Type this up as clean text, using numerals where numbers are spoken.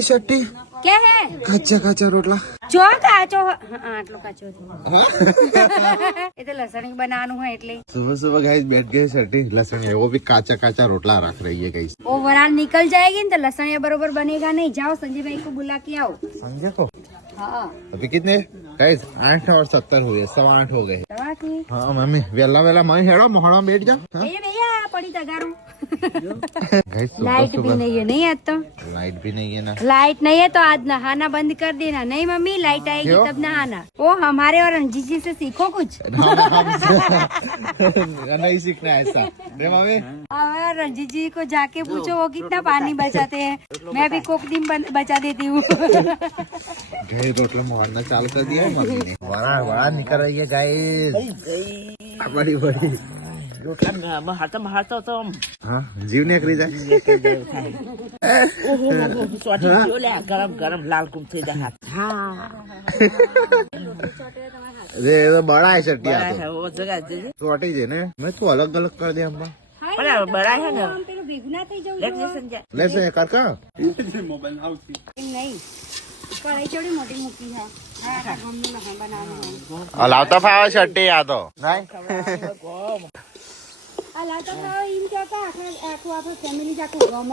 શટ્ટી क्या है કાચા કાચા રોટલા जो काचो आटलो काचो ये तो लसण ही बनानु है એટલે सुबह सुबह गाइस बैठ गए शट्टी लहसुन है वो भी काचा काचा रोटला रख रही है गाइस वो वरान निकल जाएगी ना तो लसण बरोबर बनेगा नहीं जाओ संजय भाई को बुला के आओ संजय को हाँ अभी कितने गाइस 8 और 70 हुए 8:15 हो गए दवा की हाँ मम्मी वेला वेला मैं हेड़ो मोहड़ा बैठ जा भैया पड़ी तगारू गाइस लाइट भी नहीं है नहीं आज तो लाइट भी नहीं है ना लाइट नहीं है तो आज नहाना बंद कर देना नहीं मम्मी लाइट आएगी क्यों? तब नहाना वो हमारे और रंजीत जी से सीखो कुछ नहीं सीखना ऐसा रे मम्मी और रंजीत जी को जाके पूछो वो कितना पानी बचाते हैं मैं भी कोक दिन बचा देती हूँ गाइस रोटला मोहड़ना चालू कर दिया मम्मी ने बड़ा बड़ा निकल रही है गाइस बड़ी बड़ी रोटला महारता तो हाँ जीव ने करी जाए स्वाटी ले गरम गरम लाल कुम થઈ જાય हां रे तो बड़ा है शट्टी बड़ा आ है वो जगह दे छोटी है ने मैं तो अलग अलग कर दे अम्मा बड़ा बड़ा है ना પેલું ભેગું ના થઈ જવું लेट जे संजय ले से कर का નહીં કઢાઈ ચોડી મોટી મૂકી છે હા ગમનું લસણ બનાવવાનું લાવતા ફાવે શટ્ટી આ તો નહીં આ લાવતા ખાવ એમ કહેતા આખું આપણે ફેમિલી જ આખું ગમ